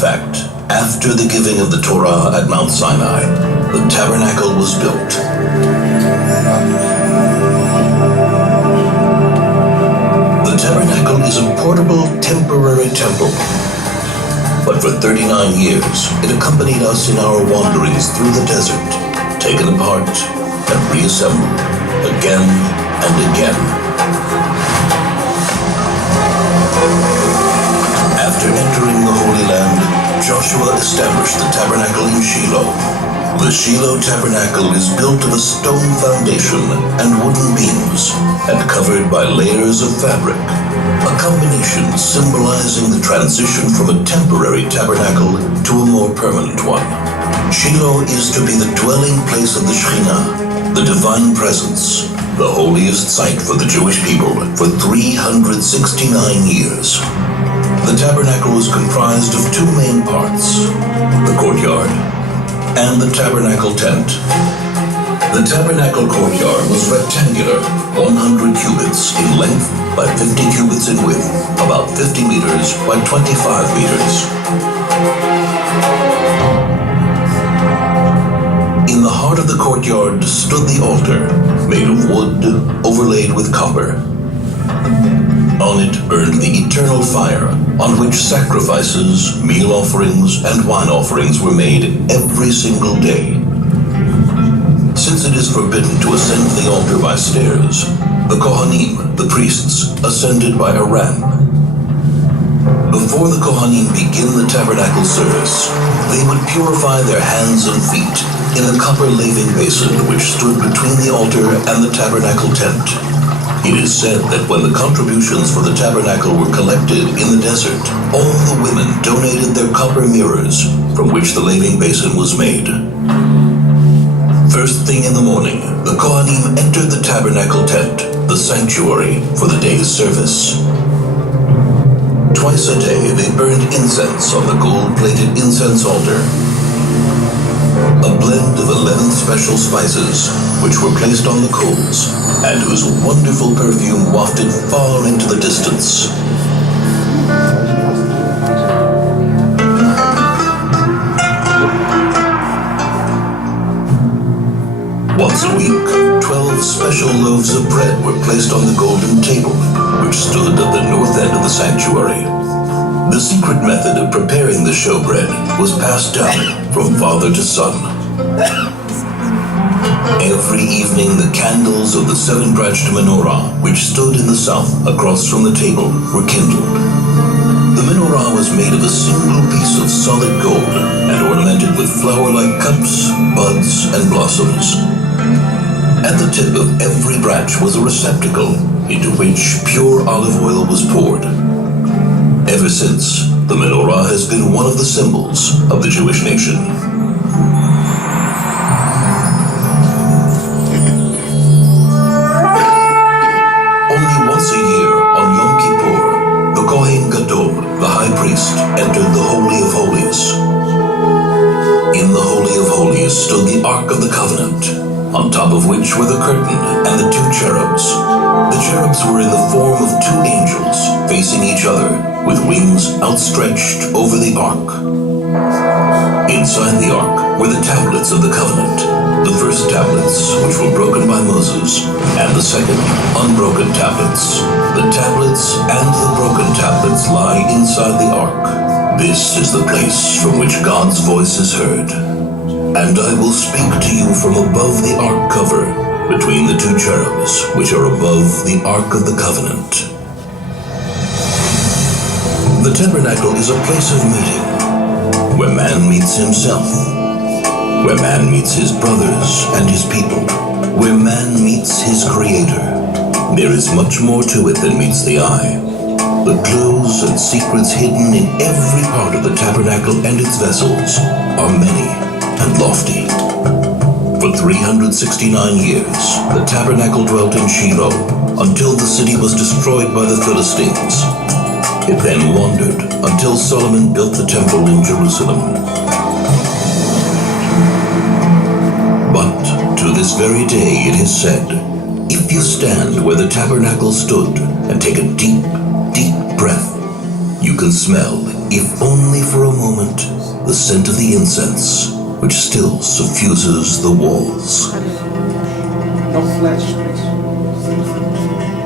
fact, after the giving of the Torah at Mount Sinai, the tabernacle was built. The tabernacle is a portable, temporary temple. But for 39 years, it accompanied us in our wanderings through the desert, taken apart and reassembled again and again. After entering the Holy Land, Joshua established the tabernacle in Shiloh. The Shiloh tabernacle is built of a stone foundation and wooden beams, and covered by layers of fabric, a combination symbolizing the transition from a temporary tabernacle to a more permanent one. Shiloh is to be the dwelling place of the Shekhinah, the divine presence, the holiest site for the Jewish people for 369 years. The tabernacle was comprised of two main parts, the courtyard and the tabernacle tent. The tabernacle courtyard was rectangular, 100 cubits in length by 50 cubits in width, about 50 meters by 25 meters. In the heart of the courtyard stood the altar, made of wood overlaid with copper. On it burned the eternal fire, on which sacrifices, meal offerings, and wine offerings were made every single day. Since it is forbidden to ascend the altar by stairs, the Kohanim, the priests, ascended by a ramp. Before the Kohanim begin the tabernacle service, they would purify their hands and feet in the copper laving basin which stood between the altar and the tabernacle tent. It is said that when the contributions for the tabernacle were collected in the desert, all the women donated their copper mirrors from which the laving basin was made. First thing in the morning, the Kohanim entered the tabernacle tent, the sanctuary, for the day's service. Twice a day they burned incense on the gold-plated incense altar. A blend of 11 special spices, which were placed on the coals, and whose wonderful perfume wafted far into the distance. Once a week, 12 special loaves of bread were placed on the golden table, which stood at the north end of the sanctuary. The secret method of preparing the showbread was passed down from father to son. Every evening, the candles of the seven-branched menorah, which stood in the south across from the table, were kindled. The menorah was made of a single piece of solid gold and ornamented with flower-like cups, buds, and blossoms. At the tip of every branch was a receptacle into which pure olive oil was poured. Ever since, the menorah has been one of the symbols of the Jewish nation. Entered the Holy of Holies. In the Holy of Holies stood the Ark of the Covenant, on top of which were the curtain and the two cherubs. The cherubs were in the form of two angels, facing each other, with wings outstretched over the Ark. Inside the Ark were the tablets of the covenant, the first tablets, which were broken by Moses, and the second, unbroken tablets. The tablets and the broken tablets lie inside the Ark. This is the place from which God's voice is heard. And I will speak to you from above the Ark cover, between the two cherubs, which are above the Ark of the Covenant. The tabernacle is a place of meeting, where man meets himself, where man meets his brothers and his people, where man meets his Creator. There is much more to it than meets the eye. The clues and secrets hidden in every part of the tabernacle and its vessels are many and lofty. For 369 years, the tabernacle dwelt in Shiloh until the city was destroyed by the Philistines. It then wandered until Solomon built the temple in Jerusalem. But to this very day it is said, if you stand where the tabernacle stood and take a deep, deep breath, you can smell, if only for a moment, the scent of the incense, which still suffuses the walls. No flash, please.